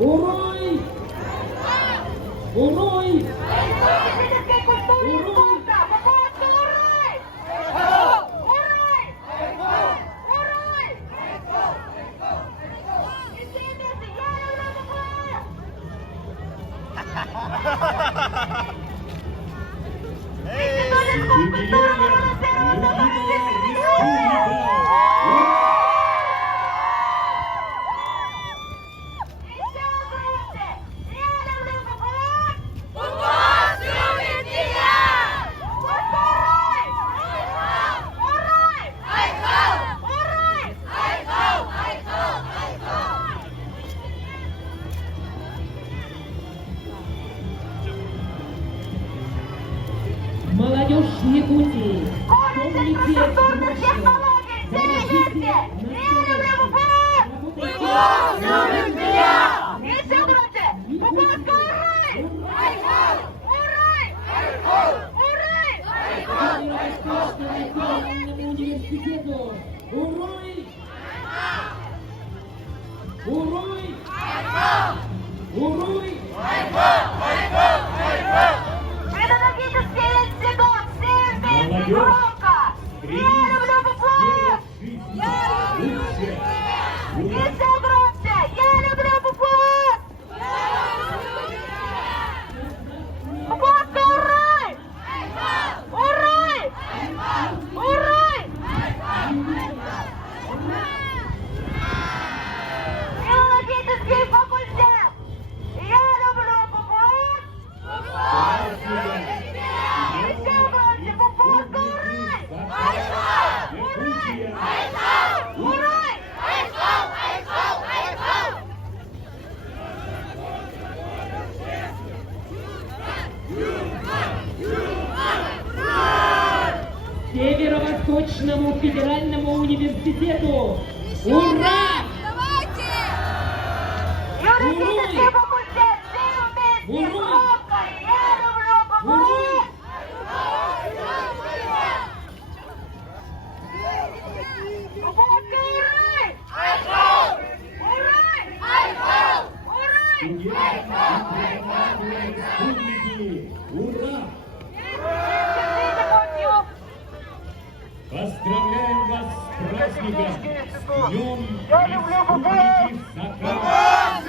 Урой! Урой! Молодежь, не будьте! Помните прошлое! Дорожите университету! Урой! Урой! Урой! Громко! Я люблю букву! И все громче! Я люблю букву! Букву урой! Урой! Урой! Филологический факультет! Я люблю букву! И все громче! Букву урой! Урой! Северо-Восточному федеральному университету! Ура! Юридический факультет! Все вместе! Громко! Я люблю букву! Ура! Поздравляем вас с праздником! С Днем Я люблю Республики Саха!